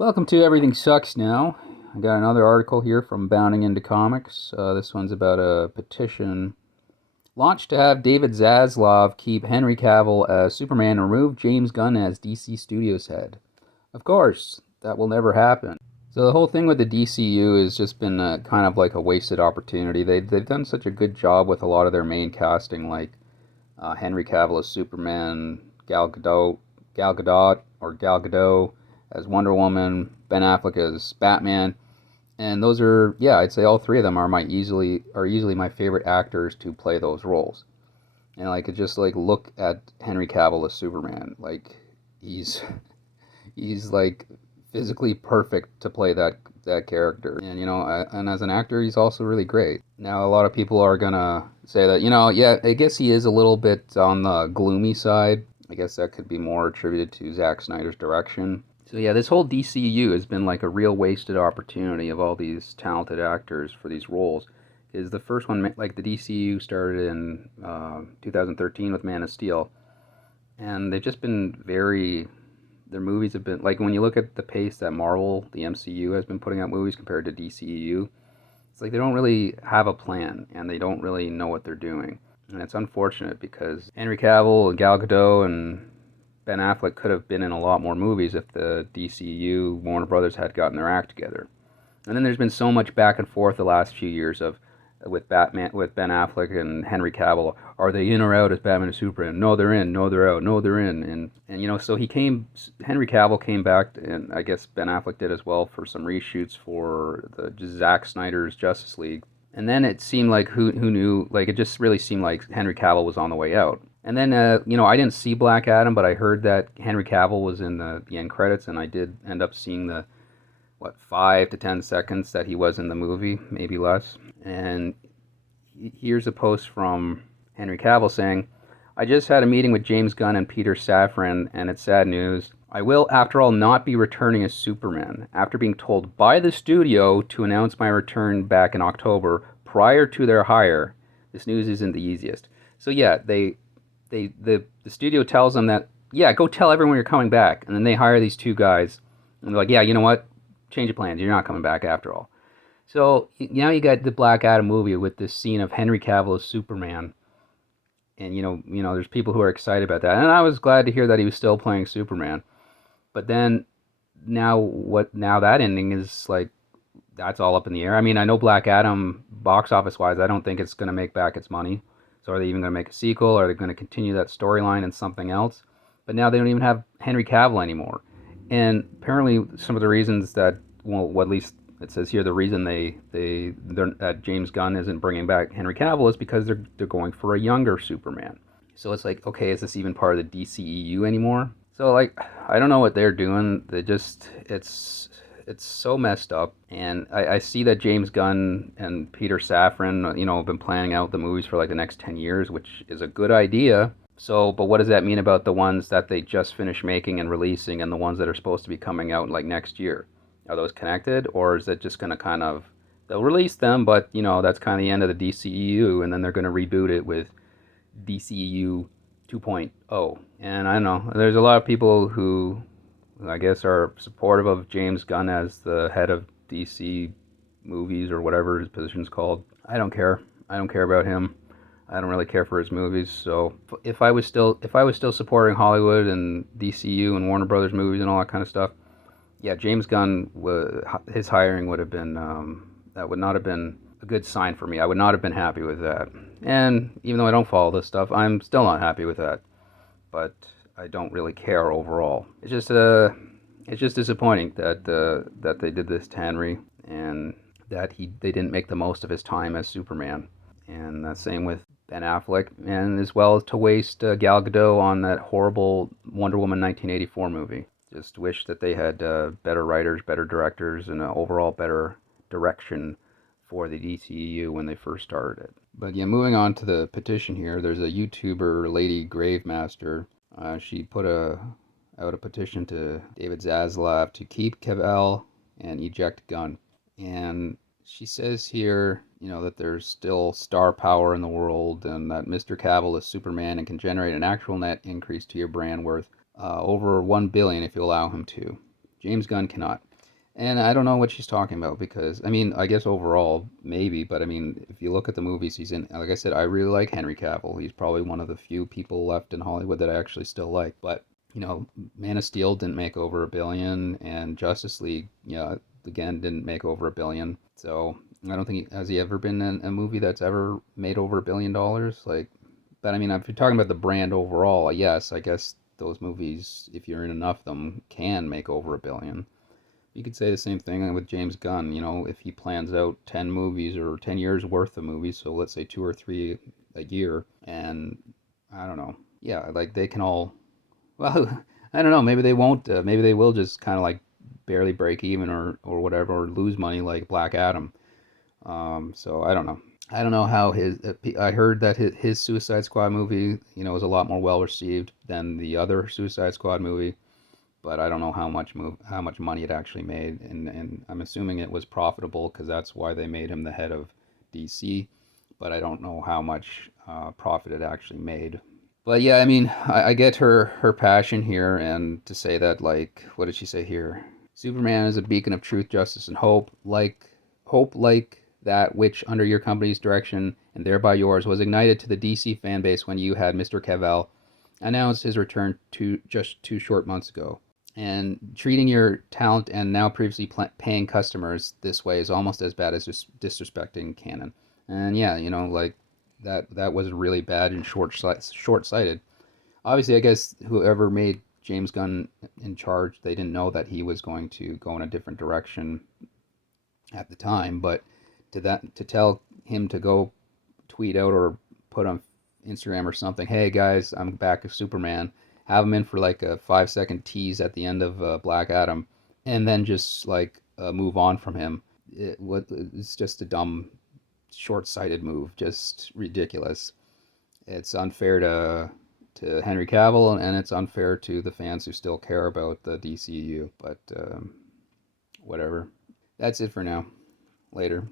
Welcome to Everything Sucks Now. I got another article here from Bounding Into Comics. This one's about a petition launched to have David Zaslav keep Henry Cavill as Superman and remove James Gunn as DC Studios head. Of course, that will never happen. So the whole thing with the DCU has just been kind of like a wasted opportunity. They've done such a good job with a lot of their main casting, like Henry Cavill as Superman, Gal Gadot as Wonder Woman, Ben Affleck as Batman, and those are, yeah, I'd say all three of them are easily my favorite actors to play those roles. And I could just like look at Henry Cavill as Superman, like he's he's like physically perfect to play that character, and and as an actor, he's also really great. Now, a lot of people are gonna say that, yeah, I guess he is a little bit on the gloomy side. I guess that could be more attributed to Zack Snyder's direction. So yeah, this whole DCEU has been like a real wasted opportunity of all these talented actors for these roles. Is the first one, like the DCEU started in 2013 with Man of Steel, and they've just been their movies have been, like when you look at the pace that Marvel, the MCU, has been putting out movies compared to DCEU, it's like they don't really have a plan, and they don't really know what they're doing. And it's unfortunate because Henry Cavill and Gal Gadot and Ben Affleck could have been in a lot more movies if the DCU, Warner Brothers, had gotten their act together. And then there's been so much back and forth the last few years with Ben Affleck and Henry Cavill. Are they in or out as Batman and Superman? No, they're in. No, they're out. No, they're in. And so Henry Cavill came back, and I guess Ben Affleck did as well, for some reshoots for the Zack Snyder's Justice League. And then it seemed like who knew, like it just really seemed like Henry Cavill was on the way out. And then, I didn't see Black Adam, but I heard that Henry Cavill was in the end credits, and I did end up seeing the, 5 to 10 seconds that he was in the movie, maybe less. And here's a post from Henry Cavill saying, "I just had a meeting with James Gunn and Peter Safran, and it's sad news. I will, after all, not be returning as Superman. After being told by the studio to announce my return back in October prior to their hire, this news isn't the easiest." So yeah, the studio tells them that, yeah, go tell everyone you're coming back, and then they hire these two guys, and they're like, yeah, you know what? Change of plans. You're not coming back after all. So now you got the Black Adam movie with this scene of Henry Cavill as Superman, and there's people who are excited about that, and I was glad to hear that he was still playing Superman. But then now that ending is like, that's all up in the air. I mean, I know Black Adam, box office wise, I don't think it's going to make back its money. So are they even going to make a sequel? Are they going to continue that storyline in something else? But now they don't even have Henry Cavill anymore. And apparently some of the reasons that, well, at least it says here, the reason that James Gunn isn't bringing back Henry Cavill is because they're going for a younger Superman. So it's like, okay, is this even part of the DCEU anymore? So like, I don't know what they're doing. It's so messed up. And I see that James Gunn and Peter Safran, have been planning out the movies for like the next 10 years, which is a good idea. So, but what does that mean about the ones that they just finished making and releasing, and the ones that are supposed to be coming out like next year? Are those connected, or is it just going to they'll release them, but that's kind of the end of the DCEU, and then they're going to reboot it with DCEU 2.0. And I don't know, there's a lot of people who I guess are supportive of James Gunn as the head of DC movies, or whatever his position's called. I don't care. I don't care about him. I don't really care for his movies. So if I was still supporting Hollywood and DCU and Warner Brothers movies and all that kind of stuff, yeah, James Gunn, his hiring would have been, that would not have been a good sign for me. I would not have been happy with that. And even though I don't follow this stuff, I'm still not happy with that. But I don't really care overall. It's just disappointing that they did this to Henry, and that they didn't make the most of his time as Superman. And the same with Ben Affleck, and as well as to waste Gal Gadot on that horrible Wonder Woman 1984 movie. Just wish that they had better writers, better directors, and an overall better direction for the DCEU when they first started it. But yeah, moving on to the petition here, there's a YouTuber, Lady Gravemaster. She put out a petition to David Zaslav to keep Cavill and eject Gunn. And she says here, that there's still star power in the world, and that Mr. Cavill is Superman and can generate an actual net increase to your brand worth over $1 billion if you allow him to. James Gunn cannot. And I don't know what she's talking about because, I mean, I guess overall, maybe, but I mean, if you look at the movies he's in, like I said, I really like Henry Cavill. He's probably one of the few people left in Hollywood that I actually still like. But, you know, Man of Steel didn't make over a billion, and Justice League, yeah, again, didn't make over a billion. So I don't think, has he ever been in a movie that's ever made over $1 billion? Like, but I mean, if you're talking about the brand overall, yes, I guess those movies, if you're in enough of them, can make over a billion. You could say the same thing with James Gunn. You know, if he plans out 10 movies or 10 years worth of movies, so let's say two or three a year, and I don't know. Yeah, like they can all, well, I don't know. Maybe they won't. Maybe they will just kind of like barely break even or whatever, or lose money like Black Adam. So I don't know. I don't know how his. I heard that his Suicide Squad movie, you know, was a lot more well received than the other Suicide Squad movie, but I don't know how much money it actually made, and I'm assuming it was profitable because that's why they made him the head of DC. But I don't know how much profit it actually made. But yeah, I mean, I get her passion here, and to say that, like, what did she say here? Superman is a beacon of truth, justice, and hope like that which, under your company's direction and thereby yours, was ignited to the DC fan base when you had Mr. Cavill announced his return just 2 short months ago. And treating your talent and now previously paying customers this way is almost as bad as just disrespecting canon. And yeah, you know, like that was really bad and short sighted. Obviously, I guess whoever made James Gunn in charge, they didn't know that he was going to go in a different direction at the time. But to tell him to go tweet out or put on Instagram or something, hey guys, I'm back as Superman. Have him in for like a 5 second tease at the end of Black Adam, and then just like move on from him. It's just a dumb, short-sighted move, just ridiculous. It's unfair to Henry Cavill, and it's unfair to the fans who still care about the DCEU. But whatever. That's it for now. Later.